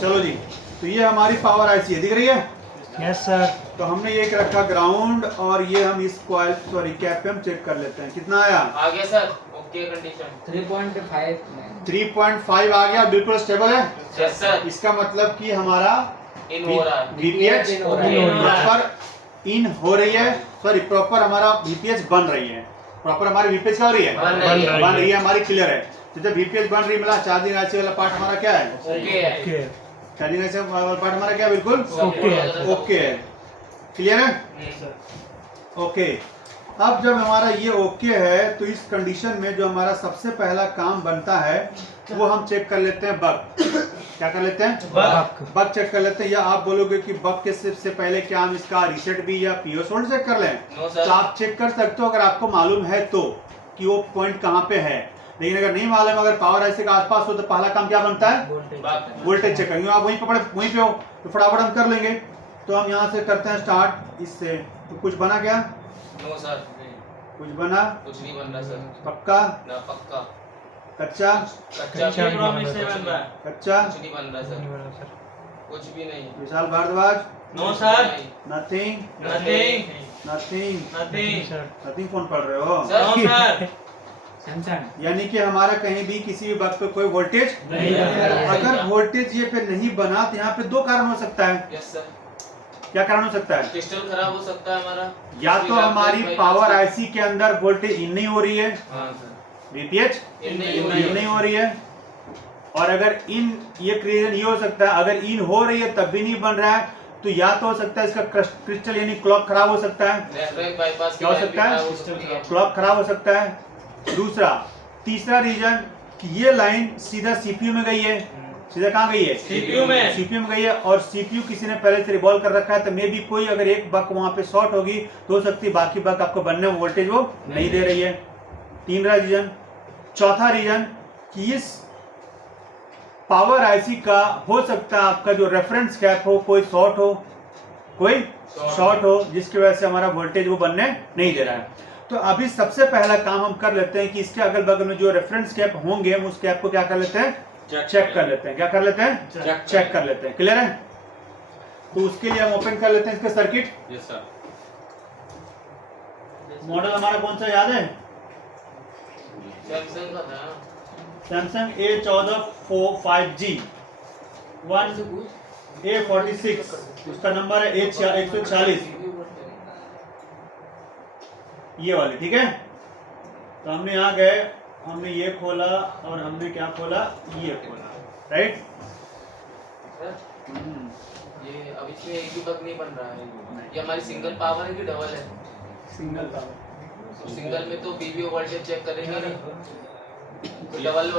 चलो जी, तो ये हमारी पावर आईसी है, दिख रही है? Yes sir. तो हमने ये रखा ग्राउंड और ये हम इस कॉइल सॉरी कैप पे हम चेक कर लेते हैं कितना आया। आ गया सर, ओके कंडीशन 3.5 आ गया, बिल्कुल स्टेबल है। Yes sir. इसका मतलब कि हमारा इन हो रहा है, VPH इन हो रहा है। प्रॉपर इन हो रही है, सॉरी प्रॉपर हमारा VPH बन रही है, प्रॉपर हमारी VPH क्या हो रही है? बन रही है हमारी, क्लियर है। तो जब VPH बन रही है मतलब चार्जिंग आईसी वाला पार्ट हमारा क्या है? ओके है। ओके। चार्जिंग आईसी वाला पार्ट हमारा क्या है? बिल्कुल ओके है। ओके है, क्लियर है? ओके। अब जब हमारा ये ओके है तो इस कंडीशन में जो हमारा सबसे पहला काम बनता है वो हम चेक कर लेते हैं बग। क्या कर लेते हैं? बग चेक कर लेते हैं। या आप बोलोगे कि बग के से पहले क्या हम इसका रीसेट भी या पीओ सोल्ड चेक कर लें? तो आप चेक कर सकते हो अगर आपको मालूम है तो कि वो पॉइंट कहाँ पे है। लेकिन अगर नहीं मालूम, अगर पावर आईसी के आसपास हो तो पहला काम क्या बनता है? वोल्टेज चेक करेंगे। आप वहीं पे हो तो फटाफट हम कर लेंगे। तो हम यहाँ से करते हैं स्टार्ट इससे। तो कुछ बना क्या? नो सर, कुछ बना? कुछ नहीं बन रहा सर। पक्का? ना पक्का। कच्चा? कच्चा प्रॉमिस नहीं बन रहा है। कच्चा? कुछ नहीं बन रहा सर, कुछ भी नहीं। Vishal Bhardwaj? No sir, nothing nothing, nothing nothing, nothing. Phone पढ़ रहे हो? Sir no sir. यानी कि हमारा कहीं भी किसी भी वक्त पे कोई वोल्टेज नहीं बना। अगर वोल्टेज ये पे नहीं बना तो यहाँ पे दो कारण हो सकता है। Yes sir. क्या कारण हो सकता है? क्रिस्टल खराब हो सकता है हमारा, या तो हमारी पावर आईसी के अंदर वोल्टेज इन नहीं हो रही है, हाँ सर, VPH इन इन नहीं हो रही है। और अगर इन ये रीजन ये हो सकता है, अगर इन हो रही है तब भी नहीं बन रहा है तो या तो हो सकता है इसका क्रिस्टल यानी क्लॉक खराब हो सकता है। नेटवर्क बाईपास क्या हो सकता है? क्लॉक खराब हो सकता है। दूसरा तीसरा रीजन कि ये लाइन सीधा सीपीयू में गई है। सीधा कहाँ गई है? CPU में। सीपीयू में गई है और सीपीयू किसी ने पहले से रिवॉल्व कर रखा है तो मे भी कोई अगर एक बग वहां पे शॉर्ट होगी तो हो सकती है बाकी बग आपको बनने में वोल्टेज वो नहीं दे रही है। तीसरा रीजन। चौथा रीजन कि इस पावर आईसी का हो सकता है आपका जो रेफरेंस कैप हो कोई शॉर्ट हो जिसकी वजह से हमारा वोल्टेज वो बनने नहीं दे रहा है। तो अभी सबसे पहला काम हम कर लेते हैं कि इसके अगल बगल में जो रेफरेंस कैप होंगे हम उस कैप को क्या कर लेते हैं? चेक कर लेते हैं। क्या कर लेते हैं? चेक कर लेते हैं। क्लियर है? तो उसके लिए हम ओपन कर लेते हैं इसके सर्किट। Yes sir. मॉडल हमारा कौन सा याद है? सैमसंग का था। सैमसंग A14 5G 1A46, उसका नंबर है A146, ये वाले। ठीक है, तो हमने यहाँ गए, हमने ये खोला और हमने क्या खोला? ये खोला, राइट? ये अब इसमें एक भी बग नहीं बन रहा है। ये हमारी सिंगल पावर है कि डबल है? Single power. तो सिंगल में तो बीबीओ वोल्टेज चेक करेंगे नहीं, तो डबल